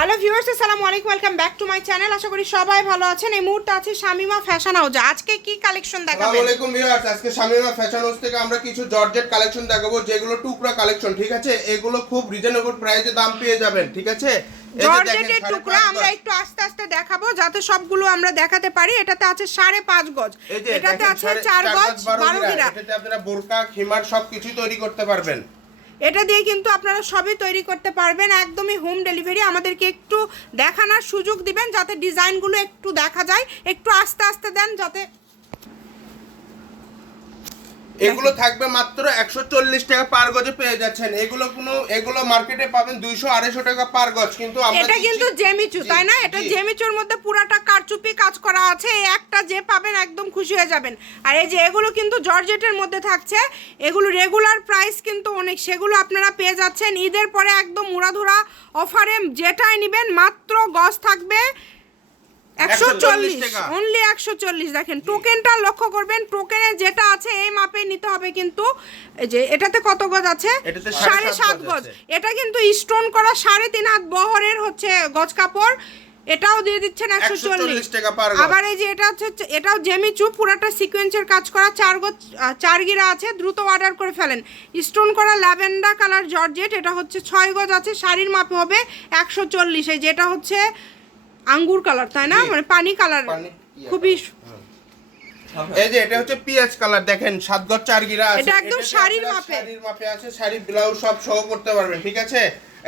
Hello viewers, আসসালামু আলাইকুম, welcome back to my channel. আশা করি সবাই ভালো আছেন। এই মুহূর্তে আছে শামিমা ফ্যাশন হাউসে। আজকে কি কালেকশন দেখাবেন? আসসালামু আলাইকুম ভিউয়ার্স, আজকে শামিমা ফ্যাশন হাউস থেকে আমরা কিছু জর্জেট কালেকশন দেখাবো, যেগুলো টুকরা কালেকশন। ঠিক আছে, এগুলো খুব রিজনেবল প্রাইসে দাম পেয়ে যাবেন। ঠিক আছে, জর্জেটের টুকরা আমরা একটু আস্তে আস্তে দেখাবো যাতে সবগুলো আমরা দেখাতে পারি। এটাতে আছে 5.5 গজ, এটাতে আছে 4 গজ 12 গিরা। এটাতে আপনারা বোরকা খিমার সবকিছু তৈরি করতে পারবেন। এটা দিয়ে কিন্তু আপনারা সবই তৈরি করতে পারবেন, একদমই হোম ডেলিভারি। আমাদেরকে একটু দেখানোর সুযোগ দিবেন যাতে ডিজাইনগুলো একটু দেখা যায়। একটু আস্তে আস্তে দেন যাতে। এগুলো থাকবে মাত্র 140 টাকা পার গজে পেয়ে যাচ্ছেন। এগুলো মার্কেটে পাবেন 200-250 টাকা পার গজ, কিন্তু এটা কিন্তু জেমিচু, তাই না? এটা জেমিচুর মধ্যে পুরাটা কারচুপি কাজ করা আছে। এই একটা যে পাবেন একদম খুশি হয়ে যাবেন। আর এই যে এগুলো কিন্তু জর্জেটের মধ্যে থাকছে, এগুলো রেগুলার প্রাইস কিন্তু অনেক, সেগুলো আপনারা পেয়ে যাচ্ছেন ঈদের পরে একদম উড়াধুরা অফারে। যেটাই নেবেন মাত্র গজ থাকবে 140, অনলি 140। দেখেন টোকেনটা লক্ষ্য করবেন, টোকেনে যেটা আছে এই মাপে নিতে হবে। কিন্তু এই যে এটাতে কত গজ আছে? 7.5 গজ। এটা কিন্তু স্টোন করা 3.5 হাত বহরের হচ্ছে গজ কাপড়। এটাও দিয়ে দিচ্ছেন 140 টাকা পার গজ। আবার এই যে এটা হচ্ছে, এটাও জেমিচু, পুরাটা সিকোয়েন্সের কাজ করা, 4 গজ 4 গিরা আছে। দ্রুত অর্ডার করে ফেলেন। স্টোন করা ল্যাভেন্ডার কালার জর্জেট, এটা হচ্ছে 6 গজ আছে, শাড়ির মাপে হবে 140। এই যেটা হচ্ছে আঙ্গুর কালার, তাই না? মানে পানি কালার, খুবই। এই যে এটা হচ্ছে পিএইচ কালার, দেখেন 7 গজ 4 গিরা আছে। এটা একদম শাড়ির মাপে আছে, শাড়ি ব্লাউজ সব সহ করতে পারবেন। ঠিক আছে,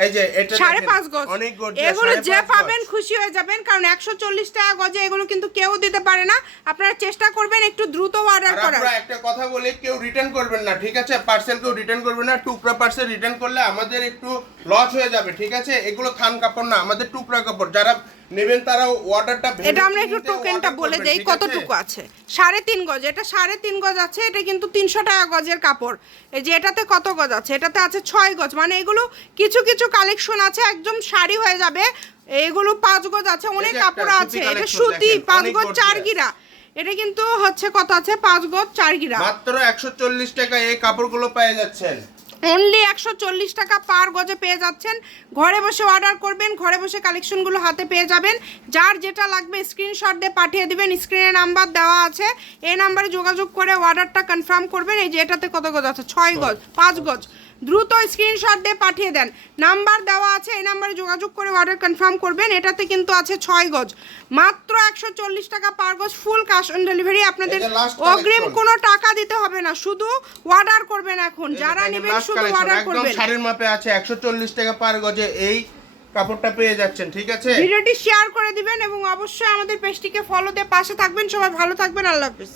এই যে এটা 5.5 গজ। অনেক গজ, এগুলো যে পাবেন খুশি হয়ে যাবেন, কারণ 140 টাকা গজে এগুলো কিন্তু কেউ দিতে পারে না। আপনারা চেষ্টা করবেন একটু দ্রুত অর্ডার করার। আমরা একটা কথা বলি, কেউ রিটার্ন করবেন না। ঠিক আছে, পার্সেল কেউ রিটার্ন করবেন না। টুকরা পার্সেল রিটার্ন করলে আমাদের একটু লস হয়ে যাবে। ঠিক আছে, এগুলো থান কাপড় না, আমাদের টুকরা কাপড়। যারা নেবেন তারা অর্ডারটা এটা আমরা একটু টোকেনটা বলে দেই কতটুকু আছে। 3.5 গজ, এটা 3.5 গজ আছে। এটা কিন্তু 300 টাকা গজের কাপড়। এই যে এটাতে কত গজ আছে? এটাতে আছে 6 গজ। মানে এগুলো কিছু কিছু কালেকশন আছে একদম শাড়ি হয়ে যাবে। এগুলো 5 গজ আছে, অনেক কাপড় আছে। এটা সুতি 5 গজ 4 গিরা। এটা কিন্তু হচ্ছে কত আছে? 5 গজ 4 গিরা। মাত্র 140 টাকা এই কাপড়গুলো পেয়ে যাচ্ছেন। অনলি 140 টাকা পার গজে পেয়ে যাচ্ছেন। ঘরে বসে অর্ডার করবেন, ঘরে বসে কালেকশনগুলো হাতে পেয়ে যাবেন। যার যেটা লাগবে স্ক্রিনশট দিয়ে পাঠিয়ে দিবেন। স্ক্রিনে নাম্বার দেওয়া আছে, এই নাম্বারে যোগাযোগ করে অর্ডারটা কনফার্ম করবেন। এই যে এটাতে কত গজ আছে? 6 গজ 5 গজ। দ্রুত স্ক্রিনশট দিয়ে পাঠিয়ে দেন, নাম্বার দেওয়া আছে, এই নাম্বারে যোগাযোগ করে অর্ডার কনফার্ম করবেন। এটাতে কিন্তু আছে 6 গজ, মাত্র 140 টাকা পার গজ, ফুল ক্যাশ অন ডেলিভারি। আপনাদের অগ্রিম কোনো টাকা দিতে হবে না, শুধু অর্ডার করবেন। এখন যারা নেবেন শুধু অর্ডার করবেন। শাড়ির মাপে আছে 140 টাকা পার গজে এই কাপড়টা পেয়ে যাচ্ছেন। ঠিক আছে, ভিডিওটি শেয়ার করে দিবেন এবং অবশ্যই আমাদের পেজটিকে ফলো দিয়ে পাশে থাকবেন। সবাই ভালো থাকবেন, আল্লাহ হাফেজ।